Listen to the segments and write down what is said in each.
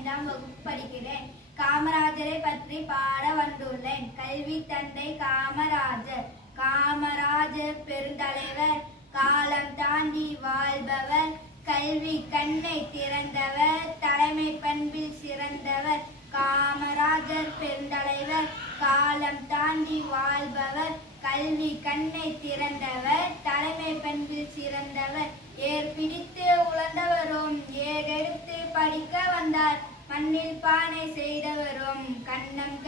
5ஆம் வகுப்பு படிக்கிறேன். காமராஜரை பற்றி பாட வந்துள்ளேன். கல்வி தந்தை காமராஜர். காமராஜர் பெருந்தலைவர், காலம் தாண்டி வாழ்பவர், கல்வி கண்ணை திறந்தவர், தலைமை பண்பில் சிறந்தவர். காமராஜர் பெருந்தலைவர், காலம் தாண்டி வாழ்பவர், கல்வி கண்ணை திறந்தவர், தலைமை பண்பில் சிறந்தவர். ஏர் பிடித்து உழந்தவரும் ஏறெடுத்து படிக்க வந்தார், மண்ணில் பானை செய்தவரும் கண்ணம்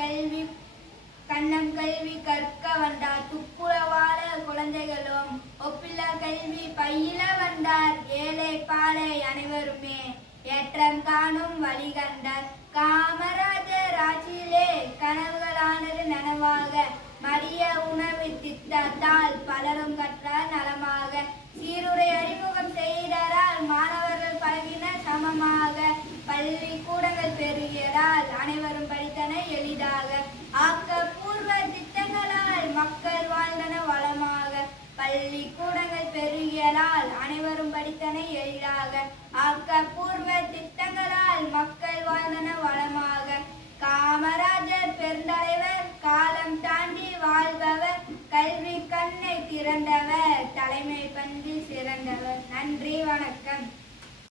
கல்வி கற்க வந்தார். துப்புர வாழ குழந்தைகளும் ஒப்பில்லா கல்வி பயில வந்தார், ஏழை பாலை அனைவருமே ஏற்றம் காணும் வழி கண்டார். காமராஜர் ஆட்சியிலே கனவுகளானது நனவாக, மதிய உணவு திட்டத்தால் பலரும் கற்றார் நலமாக, சீருடை அறிமுகம் செய்ததால் மாணவர்கள் பழகினர் சமமாக, பள்ளி கூடங்கள் பெருகியதால் அனைவரும் படித்தனர் எளிதாக, ஆக்கப்பூர்வ திட்டங்களால் மக்கள் வாழ்ந்தனர் வளமாக, பள்ளி கூடங்கள் பெருகியதால் அனைவரும் படித்தனர் எளிதாக, ஆக்கப்பூர்வ திட்டங்களால் மக்கள் வாழ்ந்தனர் வளமாக. காமராஜர் பெருந்தலைவர், காலம் தாண்டி வாழ்பவர், கல்வி கண்ணை திறந்தவர், தலைமை பண்பில் சிறந்தவர். நன்றி, வணக்கம்.